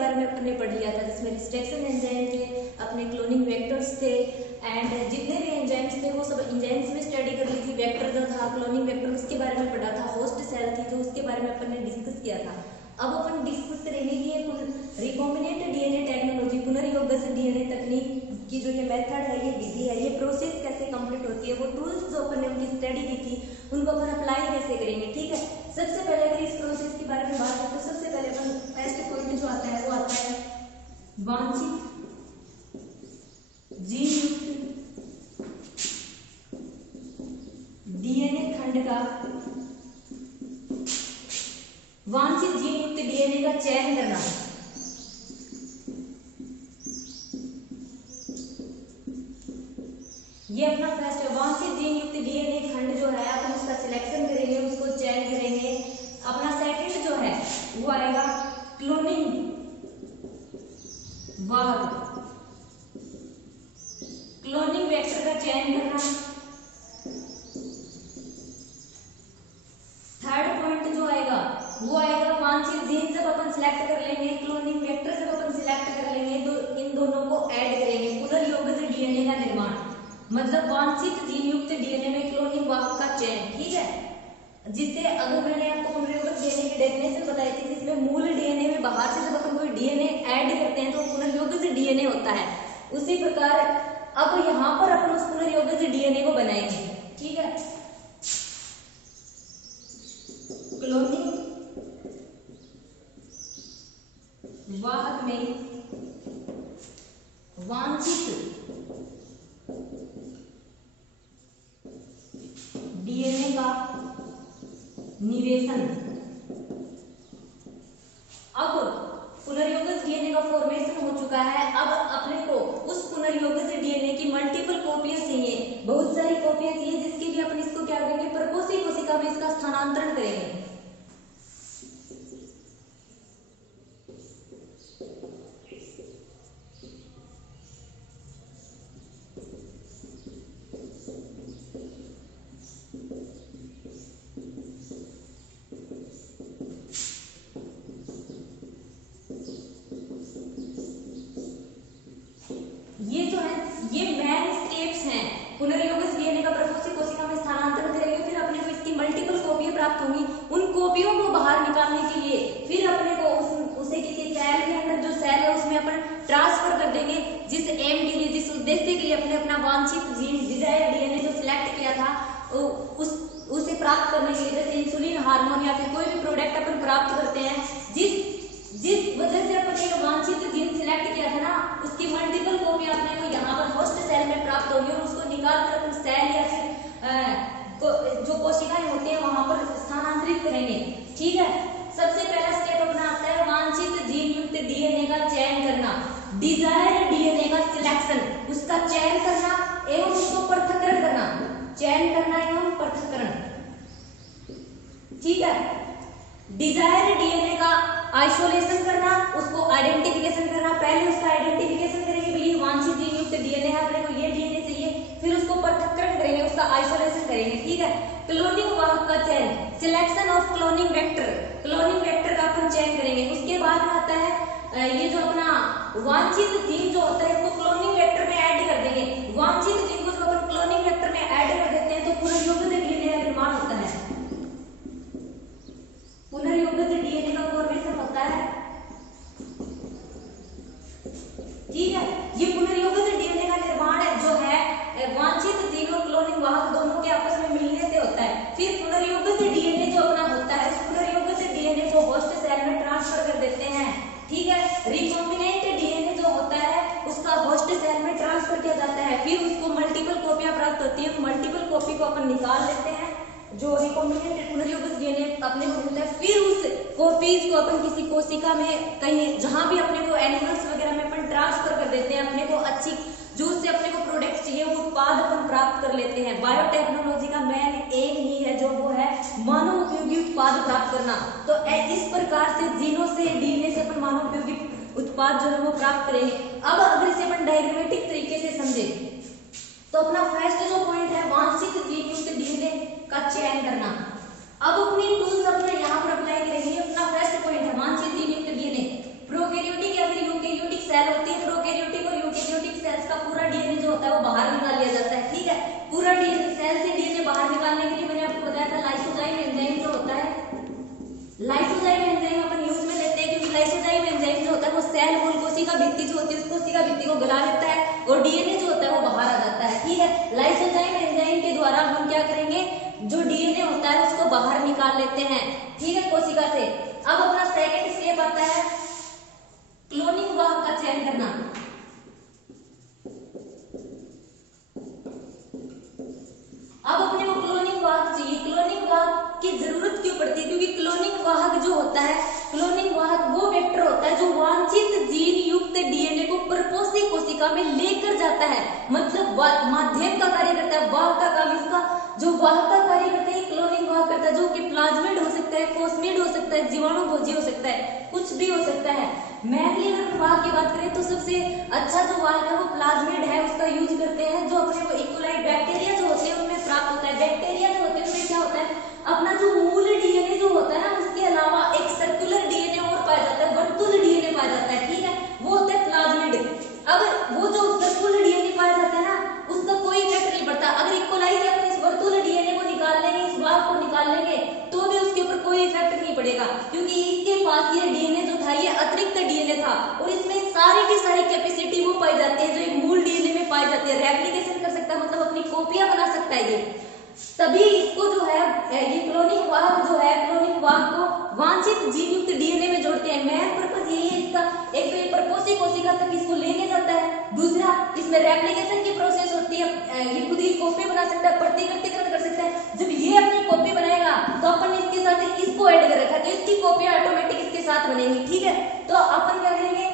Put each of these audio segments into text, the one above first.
बारे में अपने पढ़ लिया था, जिसमें रिस्ट्रक्शन एंजाइम थे, अपने क्लोनिंग वेक्टर्स थे, एंड जितने भी एंजाइम्स थे वो सब एंजाइम्स में स्टडी कर ली थी। वेक्टर जो था क्लोनिंग वेक्टर उसके बारे में पढ़ा था। होस्ट सेल थी तो उसके बारे में अपन ने डिस्कस किया था। अब अपन डिस्कस करेंगे कि रिकॉम्बिनेंट डीएनए टेक्नोलॉजी, पुनर्योगज डीएनए तकनीक की जो ये मेथड है, ये विधि है, ये प्रोसेस कैसे कंप्लीट होती है, वो टूल्स जो अपन ने उनकी स्टडी की थी उनको अपन अप्लाई कैसे करेंगे। ठीक है, सबसे पहले अगर इस प्रोसेस के बारे में बात करें तो सबसे पहले अपन फर्स्ट पॉइंट जो आता है वो आता है वांछित जीन युक्त डीएनए खंड का, वांछित जीन युक्त डीएनए का चयन करना। ये अपना फर्स्ट वांछित जीन युक्त डीएनए खंड जो है अपन उसका सिलेक्शन करेंगे, उसको चयन करेंगे। अपना सेकंड जो है वो आएगा क्लोनिंग वाहक, क्लोनिंग वेक्टर का चयन करना। थर्ड पॉइंट जो आएगा वो आएगा वांछित जीन जब अपन सिलेक्ट कर लेंगे, क्लोनिंग वेक्टर जब अपन सिलेक्ट कर लेंगे तो इन दोनों को ऐड करेंगे, पुनर्योगज डीएनए का निर्माण, मतलब वांछित जीन युक्त डीएनए में क्लोनिंग वाहक का चयन। ठीक है, जिससे अगर मैंने आपको पुनर्योगज डीएनए की डेफिनेशन बताई थी, जिसमें मूल डीएनए में बाहर से जब अपन कोई डीएनए ऐड करते हैं तो पुनर्योगज डीएनए होता है। उसी प्रकार अब यहाँ पर अपन उस पुनर्योगज डीएनए को बनाएंगे। ठीक है, क्लोनिंग वाहक में वांछित डीएनए का निवेशन। अब पुनर्योगज डीएनए का फॉर्मेशन हो चुका है। अब अपने को उस पुनर्योगज डीएनए की मल्टीपल कॉपियां चाहिए, बहुत सारी कॉपियां चाहिए, जिसके लिए अपन इसको क्या करेंगे, प्रकोष्ठी कोशिका में इसका स्थानांतरण करेंगे। ये जो है ये मेन स्टेप्स हैं। पुनर्योगज डीएनए का प्रकोष्ठी कोशिका में स्थानांतरण करेंगे, फिर अपने को इसकी मल्टीपल कॉपियां प्राप्त होंगी। उन कॉपियों को बाहर निकालने के लिए फिर अपने को उसे किसी सेल के अंदर, जो सेल है उसमें अपन ट्रांसफर कर देंगे, जिस एम के लिए, जिस उद्देश्य के लिए अपने अपना वांछित जीन डिजायर डीएनए जो सिलेक्ट किया था उसे प्राप्त करने के लिए, जैसे इंसुलिन हार्मोन या फिर कोई भी प्रोडक्ट अपन प्राप्त करते हैं, जिस वजह से अपन एक वांछित जीन सिलेक्ट किया था ना, उसकी मल्टीपल कॉपी अपने को यहाँ पर होस्ट सेल में प्राप्त होगी और उसको निकाल कर अपन सेल या फिर जो कोशिकाएं होती हैं वहां पर स्थानांतरित करेंगे। ठीक है, सबसे पहला स्टेप अपना आता है वांछित जीन युक्त डीएनए का चयन करना, डिजायर्ड डीएनए का सिलेक्शन, उसका चयन करना एवं उसको पृथक्करण करना, चयन करना एवं पृथक्करण। ठीक है, डिजायर्ड डीएनए का आइसोलेशन करना, उसको आइडेंटिफिकेशन करना। पहले उसका आइडेंटिफिकेशन करेंगे, भाई वांछित जीन युक्त डीएनए है, अपने को ये डीएनए चाहिए, फिर उसको पृथक्करण करेंगे, उसका आइसोलेशन करेंगे। ठीक है, क्लोनिंग वाहक का चयन, selection of cloning vector, cloning vector का अपन चयन करेंगे। उसके बाद में आता है ये जो अपना वांछित जीन जो होता है इसको क्लोनिंग वेक्टर में ऐड कर देंगे। वांछित जीन को जब अपन क्लोनिंग वेक्टर में ऐड कर देते हैं तो पुनर्योगज डीएनए का निर्माण होता है, पुनर्योगज डीएनए का फॉर्मेशन होता है। ठीक है, ये पुनर्योगज डीएनए का निर्माण जो है वांछित जीन और क्लोनिंग वाहक दोनों के आपस में मिलने से होता है। फिर पुनर्योगज डीएनए जो अपना होता है, उस पुनर्योगज डीएनए को होस्ट सेल में ट्रांसफर कर देते हैं। ठीक है, रिकॉम्बिनेंट डीएनए जो होता है उसका होस्ट सेल में ट्रांसफर किया जाता है, फिर उसको मल्टीपल कॉपियां प्राप्त होती है, मल्टीपल कॉपी को अपन निकाल लेते हैं, जो रिकॉम्बिनेंट पुनर्योगज डीएनए अपने को मिलता है। फिर उस कॉपीज को अपन किसी कोशिका में कहीं जहां भी अपने को एनिमल्स वगैरह में अपन ट्रांसफर कर देते हैं, अपने को अच्छी जो उससे अपने को प्रोडक्ट चाहिए वो उत्पाद अपन प्राप्त कर लेते हैं। बायोटेक्नोलॉजी का मेन एम ही है जो वो है मानव उपयोगी उत्पाद प्राप्त करना। तो इस प्रकार से जीनों से डीएनए से अपन मानव उपयोगी उत्पाद जो है वो प्राप्त करेंगे। अब अगर इसे अपन डायग्रामेटिक तरीके से समझे तो अपना फर्स्ट जो पॉइंट है वांछित जीन युक्त डीएनए का चयन करना। अब अपनी टूल्स अपने यहाँ पर अप्लाई करेंगे। अपना फर्स्ट पॉइंट है वांछित जीन युक्त डीएनए। प्रोकैरियोटिक एंजाइम के द्वारा हम क्या करेंगे, जो डीएनए होता है उसको बाहर निकाल लेते हैं, ठीक है, कोशिका से। अब अपना सेकंड स्टेप आता है क्लोनिंग वाहक का चयन करना। अब अपने को क्लोनिंग वाहक चाहिए। क्लोनिंग वाहक की जरूरत क्यों पड़ती है, क्योंकि क्लोनिंग वाहक जो होता है, क्लोनिंग वाहक वो वेक्टर होता है जो वांछित जीन युक्त डीएनए को परपोषी कोशिका में लेकर जाता है, मतलब माध्यम का कार्य करता है, वाहक का काम इसका, जो वाहक का कार्य करता है क्लोनिंग वाहक करता है, जो कि प्लाज्मिड हो सकता है, कोस्मिड हो सकता है, जीवाणु भोजी हो सकता है, कुछ भी हो सकता है। मेनली अगर वाहक की बात करें तो सबसे अच्छा जो वाहक है वो प्लाज्मिड है, उसका यूज करते हैं, जो अपने को इकोलाई बैक्टीरिया जो होते हैं उनमें प्राप्त होता है। बैक्टीरिया जो होते हैं उनमें क्या होता है, अपना जो मूल डीएनए जो होता है ना, उसके अलावा एक सर्कुलर डीएनए और पाया जाता है, वर्तुल डीएनए पाया जाता है, ठीक है, वो होता है प्लाज्मिड। अब वो जो सर्कुलर डीएनए पाया जाता है ना, उसका कोई इफेक्ट नहीं पड़ता। अगर इकोलाई से अपने इस वर्तुल डीएनए को निकाल लेंगे, इस वाहक को निकाल लेंगे, तो भी उसके ऊपर कोई इफेक्ट नहीं पड़ेगा, क्योंकि इसके पास ये डीएनए जो था ये अतिरिक्त डीएनए था, और इसमें सारी की सारी कैपेसिटी वो पाई जाती है जो एक मूल डीएनए में पाई जाती है। रेप्लिकेशन कर सकता है, मतलब अपनी कॉपियां बना सकता है ये, तभी इसको जो है ये क्लोनिंग वाहक जो है, क्लोनिंग वाहक को वांछित जीन युक्त डीएनए में जोड़ते हैं। मेन पर्पस यही है इसका, एक तो ये परपोषी कोशिका तक इसको लेके जाता है, दूसरा इसमें रेप्लिकेशन की प्रोसेस होती है, ये खुद की कॉपी बना सकता है, प्रतिकृतिकरण कर सकता है। जब ये अपनी कॉपी बनाएगा तो अपन इसके साथ इसको ऐड कर रखा है, तो इसकी कॉपी ऑटोमेटिक इसके साथ बनेगी, ठीक है। तो अपन क्या करेंगे,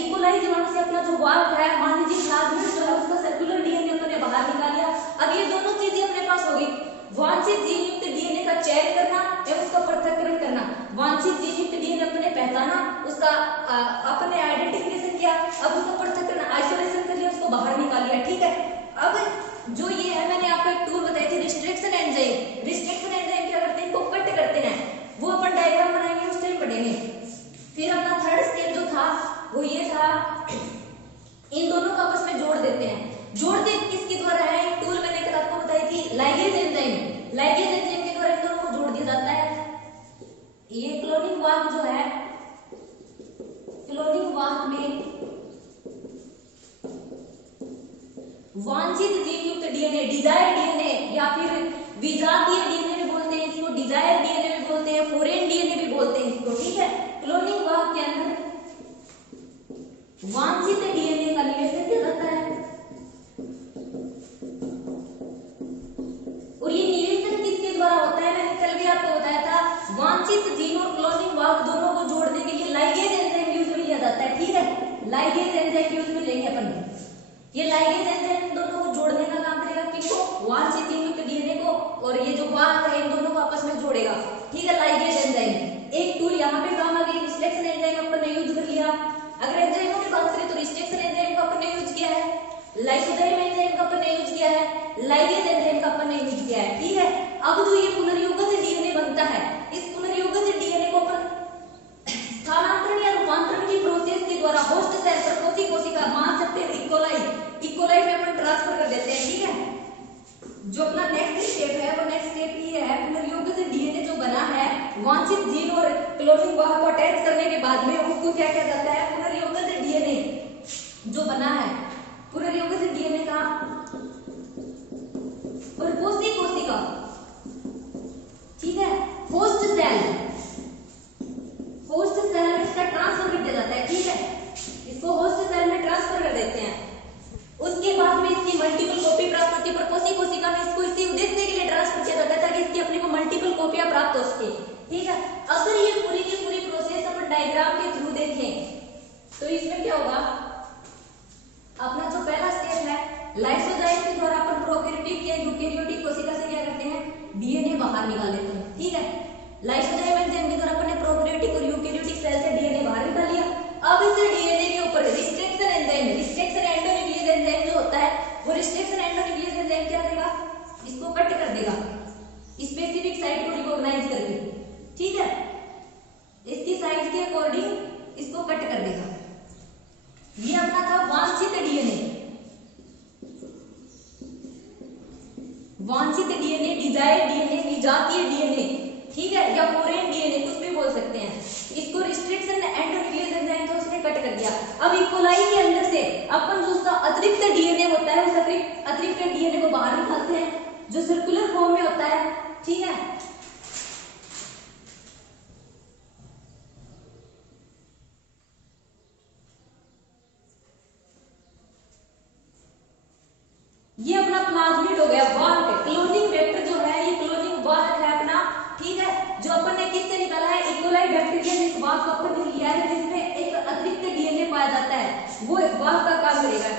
इकोलाई जीवाणु से अपना जो वाहक है, मान लीजिए प्लाज्मिड जो है उसका सर्कुलर डीएनए अपने बाहर निकाल लिया। अब ये दोनों चीजें अपने पास होगी, वांछित जीन युक्त डीएनए का चयन करना एवं उसका पृथक्करण करना। वांछित जीन युक्त डीएनए अपने पहचाना, उसका अपने आइडेंटिफिकेशन किया, अब उसका पृथक्करण आइसोलेशन कर लिया, उसको बाहर निकाल लिया, ठीक है। अब जो ये है, मैंने आपको एक टूल बताई थी रिस्ट्रिक्शन एंजाइम। रिस्ट्रिक्शन एंजाइम क्या करते हैं, इनको कट करते हैं, वो अपन डायग्राम बनाएंगे उस टाइम पढ़ेंगे। फिर अपना थर्ड स्टेप जो था वो ये था, इन दोनों को आपस में जोड़ देते हैं। जोड़ते किसके द्वारा है, एक टूल मैंने कल आपको बताई थी लाइगेज एंजाइम। लाइगेज एंजाइम के द्वारा इन दोनों को जोड़ दिया जाता है। ये क्लोनिंग वाहक जो है, क्लोनिंग वाहक में वांछित जीन युक्त डीएनए, डिजायर डीएनए या फिर विजातीय डीएनए भी बोलते हैं इसको, डिजायर डीएनए भी बोलते हैं, फॉरेन डीएनए भी बोलते हैं इसको, ठीक है। क्लोनिंग वाहक के अंदर वांछित डीएनए का निवेशन किया जाता है, और ये निवेशन किसके द्वारा होता है, मैंने कल भी आपको बताया था, वांछित जीन और क्लोनिंग वाहक दोनों को जोड़ने के लिए लाइगेज एंजाइम यूज में लिया जाता है, ठीक है। लाइगेज एंजाइम यूज में लेंगे अपन, ये लाइगेज एंजाइम दोनों को जोड़ने का काम करेगा, किसको, वांछित जीन युक्त डीएनए को, और ये जो वाहक है इन दोनों को आपस में जोड़ेगा, ठीक है, लाइगेज एंजाइम। एक टूल यहाँ पे काम आ गई, रिस्ट्रिक्शन एंजाइम अपन ने यूज कर लिया। अगर एंजाइमों की बात करें तो रिस्ट्रिक्शन एंजाइम का अपन ने यूज किया है, लाइसोजाइम एंजाइम का अपन ने यूज किया है, लाइगेज एंजाइम का अपन ने यूज किया है, ठीक है। अब जो ये पुनर्योगज डीएनए बनता है, इस पुनर्योगज डीएनए को अपन स्थानांतरण या रूपांतरण की प्रोसेस के द्वारा होस्ट सेल पर कोशिका मान सकते हैं इकोलाई में अपन ट्रांसफर कर देते हैं, ठीक है। जो अपना नेक्स्ट स्टेप है वो नेक्स्ट स्टेप ये है, पुनर्योगज डीएनए जो बना है वांछित जीन और क्लोनिंग वाहक को अटैच करने के बाद में उसको क्या किया जाता है, पुनर्योगज डीएनए जो बना है, पुनर्योगज डीएनए का परपोषी कोशिका, ठीक है, होस्ट सेल में इसका ट्रांसफर कर दिया जाता है, ठीक है। इसको होस्ट सेल में ट्रांसफर कर देते हैं। उसके बाद में इसकी मल्टीपल कॉपी प्राप्त होती है, परपोषी कोशिका में इसको इसी उद्देश्य के लिए ट्रांसफर किया जाता है ताकि इसकी अपने को मल्टीपल कॉपियां प्राप्त हो सके, ठीक है। अगर ये पूरी की पूरी प्रोसेस अपन डायग्राम के थ्रू देखें तो इसमें क्या होगा, अपना जो पहला स्टेप है, लाइसोजाइम के द्वारा अपन प्रोकैरियोटिक या यूकैरियोटिक कोशिका से क्या करते हैं, डीएनए बाहर निकाल लेते हैं, ठीक है। लाइसोजाइम एंजाइम के द्वारा अपन ने प्रोकैरियोटिक और यूकैरियोटिक सेल से डीएनए बाहर निकाल लिया। अब इस डीएनए के ऊपर restriction enzyme, restriction endonuclease enzyme जो होता है वो रिस्ट्रिक्शन एंडोन्यूक्लियस एंजाइम क्या करेगा, इसको कट कर देगा स्पेसिफिक साइट को रिकॉग्नाइज करके, ठीक है, इसकी साइज के अकॉर्डिंग इसको कट कर देगा। ये अपना था वांछित डीएनए, वांछित डीएनए, डिजायर डीएनए, विजातीय डीएनए, ठीक है, या फॉरेन डीएनए कुछ भी बोल सकते हैं। इसको रिस्ट्रिक्शन एंडोन्यूक्लियस एंजाइम तो उसने कट कर दिया। अब इकोलाई के अंदर से अपन जो उसका अतिरिक्त डीएनए होता है उस अतिरिक्त डीएनए को बाहर निकालते हैं, जो सर्कुलर फॉर्म में होता है, ठीक है। ये अपना प्लाज्मिड हो गया, वाहक। क्लोनिंग वेक्टर जो है ये क्लोनिंग वाहक है अपना, ठीक है। जो अपन ने किससे निकाला है, इकोलाई बैक्टीरिया जिस वाहक को अपन ने लिया है जिसमें एक अतिरिक्त डीएनए पाया जाता है, वो वाहक का काम करेगा।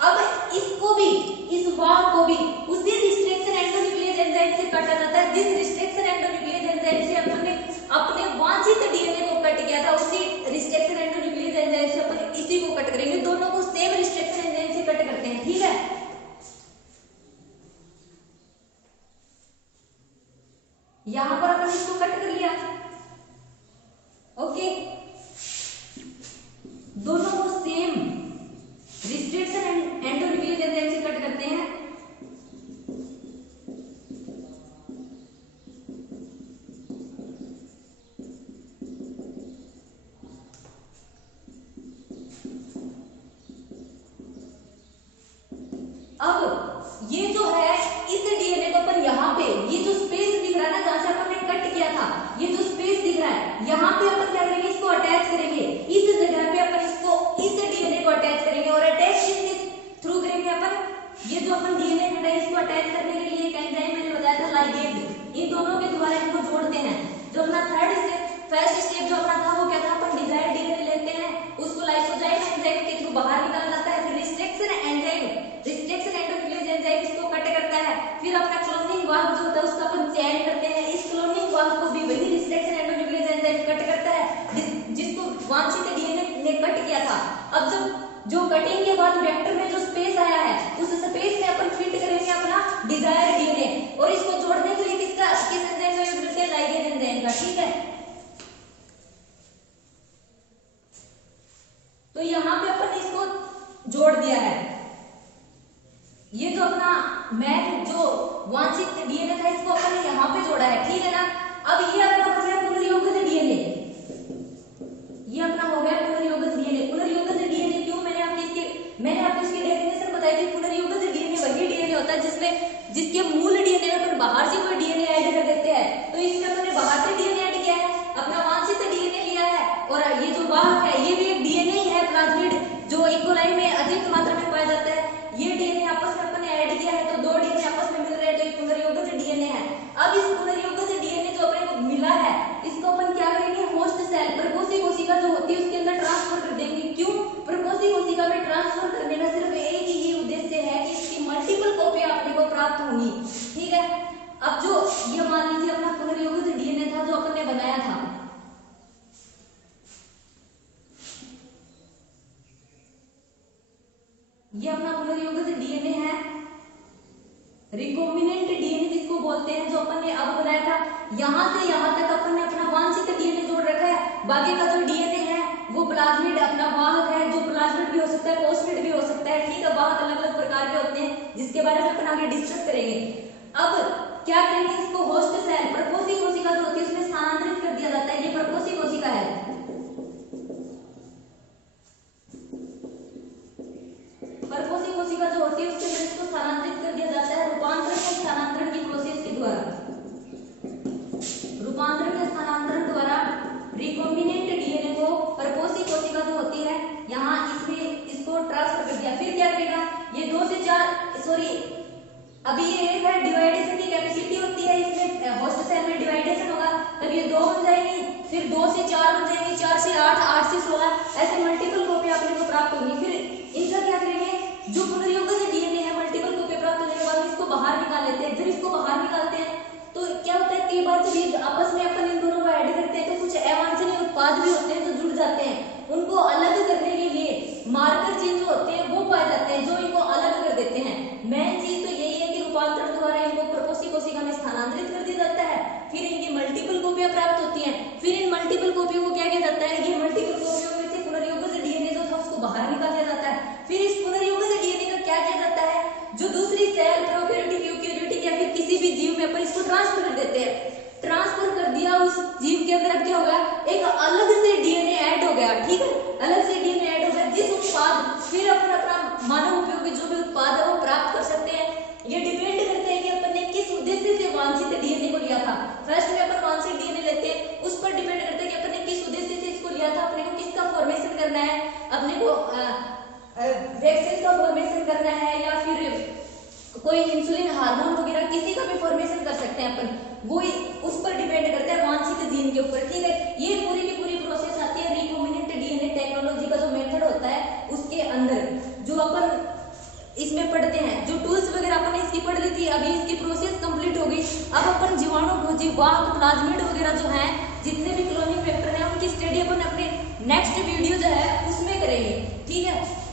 अब इसको भी, इस वाहक को भी उसी रिस्ट्रिक्शन एंडोन्यूक्लियस एंजाइम से काटा जाता है, जिस रिस्ट्रिक्शन एंडोन्यूक्लियस एंजाइम से अपन ने अपने वांछित डीएनए को कट किया था, उसी रिस्ट्रिक्शन एंडोन्यूक्लियस एंजाइम से अपन इसी को कट करेंगे। दोनों को सेम रिस्ट्रिक्शन एंजाइम से कट करते हैं, ठीक है। यहां पर अपन इसको कट कर लिया, ओके। दोनों को सेम रिस्ट्रिक्शन एंडोन्यूक्लियस एंजाइम से कट करते हैं। अब ये जो है इस डीएनए को अपन यहाँ पे, ये जो स्पेस दिख रहा है ना जहां से अपन ने कट किया था, ये जो स्पेस दिख रहा है, यहाँ पे अपन क्या करेंगे, इसको अटैच करेंगे। इस जगह पे अपन इसको, इस डीएनए को अटैच करेंगे और अटैच किस थ्रू करेंगे अपन, ये जो अपन डीएनए कटा है इसको अटैच करने के लिए एक एंजाइम मैंने बताया था, लाइगेज। इन दोनों के द्वारा इनको जोड़ते हैं। जो अपना थर्ड स्टेप, फर्स्ट स्टेप जो अपना था वो क्या था, अपन डिजायर्ड डीएनए लेते हैं, उसको लाइसोजाइम एंजाइम के थ्रू बाहर निकाला जाता है, फिर restriction enzyme, restriction endonuclease enzyme इसको कट करता है, फिर अपना क्लोनिंग वाहक जो होता है उसका अपन चयन करते हैं। इस क्लोनिंग वाहक को भी वही रिस्ट्रिक्शन एंडोन्यूक्लियस एंजाइम कट करता है जिसको वांछित डीएनए ने कट किया था। अब जब जो कटिंग के बाद वेक्टर में जो स्पेस आया है, उस स्पेस में अपन फिट करेंगे अपना डिजायर्ड डीएनए, और इसको जोड़ने के लिए किसका, किस एंजाइम का यूज करते हैं, लाइगेज एंजाइम का, ठीक है। तो यहाँ पे अपन इसको जोड़ दिया है। ये जो अपना मैन जो वांछित डीएनए था इसको अपन ने यहाँ पे जोड़ा है, ठीक है ना। अब ये अपना हो गया पुनर्योगित डीएनए, ये अपना हो गया पुनर्योगित डीएनए। पुनर्योगित डीएनए क्यों, मैंने आपको इसकी डेफिनेशन बताई थी। पुनर्योगित डीएनए वही डीएनए होता है जिसके मूल डीएनए में अपन बाहर से कोई डीएनए ऐड कर देते हैं। तो इसमें अपन ने बाहर से डीएनए ऐड किया है, अपना वांछित डीएनए लिया है, और ये जो वाहक है ये भी एक डीएनए ही है, प्लाज्मिड, जो इकोलाई में अधिक मात्रा में पाया जाता है। ये डीएनए आपस में अपन ने ऐड किया है, तो दो डीएनए आपस में मिल रहे हैं, तो ये पुनर्योगित डीएनए है। अब इस पुनर्योगित डीएनए जो अपने को मिला है, इसको अपन क्या करेंगे, होस्ट सेल, प्रकोष्ठी कोशिका जो होती है उसके अंदर ट्रांसफर कर देंगे। क्यों, प्रकोष्ठी कोशिका में ट्रांसफर करने का सिर्फ एक ही उद्देश्य है कि इसकी मल्टीपल कॉपियां अपने को प्राप्त होंगी, ठीक है। अब जो ये मान लीजिए अपना पुनर्योगित डीएनए था जो अपन ने बनाया था, ये अपना पुनर्योगित डीएनए है, रिकॉम्बिनेंट डीएनए जिसको बोलते हैं, जो अपन ने अब बनाया था। यहां से यहां तक अपन ने अपना वांछित डीएनए जोड़ रखा है। बाकी का जो डीएनए है वो प्लाज्मिड अपना वाहक है, जो प्लाज्मिड भी हो सकता है, पोस्टमिड भी हो सकता है, ठीक है। वाहक अलग अलग प्रकार के होते हैं जिसके बारे में अपन आगे डिस्कस करेंगे। अब क्या करेंगे, इसको होस्ट सेल, प्रकोष्ठी कोशिका जो होती है उसमें स्थानांतरित कर दिया जाता है। ये प्रकोष्ठी कोशिका है, प्रकोष्ठी कोशिका जो होती है उसके अंदर इसको स्थानांतरित कर दिया जाता है रूपांतरण या स्थानांतरण की प्रोसेस के द्वारा। रूपांतरण या स्थानांतरण द्वारा रिकॉम्बिनेंट डीएनए को प्रकोष्ठी कोशिका जो होती है यहाँ इसमें इसको ट्रांसफर कर दिया। फिर क्या करेगा, ये 2 से 4 सॉरी अभी ये एक है, डिवाइडेशन की कैपेसिटी होती है, इसमें होस्ट सेल में डिवाइडेशन होगा, तब ये 2 बन जाएंगी, फिर 2 से 4 बन जाएंगी, 4 से 8, 8 से 16, ऐसे मल्टीपल कॉपी अपने को प्राप्त होंगी। फिर इनका क्या करेंगे, जो पुनर्योगित डीएनए है मल्टीपल कॉपी प्राप्त होने के बाद इसको बाहर निकाल लेते हैं। जब इसको बाहर निकालते हैं तो क्या होता है, कई बार जब आपस में अपन इन दोनों को ऐड करते हैं तो कुछ अवांछनीय उत्पाद भी होते हैं जो जुड़ जाते हैं। उनको अलग करने के लिए मार्कर जीन जो होते हैं वो पाए जाते हैं जो इनको अलग कर देते हैं। मेन चीज तो यही है कि रूपांतरण द्वारा इनको प्रकोष्ठी कोशिका में स्थानांतरित कर दिया जाता है, फिर इनकी मल्टीपल कॉपियां प्राप्त होती हैं। फिर इन मल्टीपल कॉपियों को क्या किया जाता है, ये मल्टीपल कॉपियों में से पुनर्योगित डीएनए जो था उसको बाहर निकाल दिया जाता है। फिर इस पुनर्योगित डीएनए का क्या किया जाता है, जो दूसरी सेल, प्रोकैरियोटिक, यूकैरियोटिक या फिर किसी भी जीव में अपन इसको ट्रांसफर कर देते हैं। ट्रांसफर कर दिया, उस जीव के अंदर क्या हो गया, एक अलग से डीएनए ऐड हो गया, ठीक है, अलग से डीएनए ऐड हो गया, जिस उत्पाद फिर अपन अपना मानव उपयोगी जो भी उत्पाद है वो प्राप्त कर सकते हैं। ये डिपेंड करते हैं कि अपन ने कोई इंसुलिन हार्मोन वगैरह किसी का भी फॉर्मेशन कर सकते हैं अपन, वो उस पर डिपेंड करता है वांछित जीन के ऊपर, ठीक है। ये पूरी की पूरी प्रोसेस आती है रिकॉम्बिनेंट डीएनए टेक्नोलॉजी का जो मेथड होता है उसके अंदर, जो अपन इसमें पढ़ते हैं। जो टूल्स वगैरह अपन इसकी पढ़ ली थी, अभी इसकी प्रोसेस कंप्लीट हो गई। अब अपन जीवाणु भोजी वाहक प्लाज्मिड वगैरह जो है, जितने भी क्लोनिंग फैक्टर हैं, उनकी स्टडी अपन अपने नेक्स्ट वीडियो जो है उसमें करेंगे, ठीक है।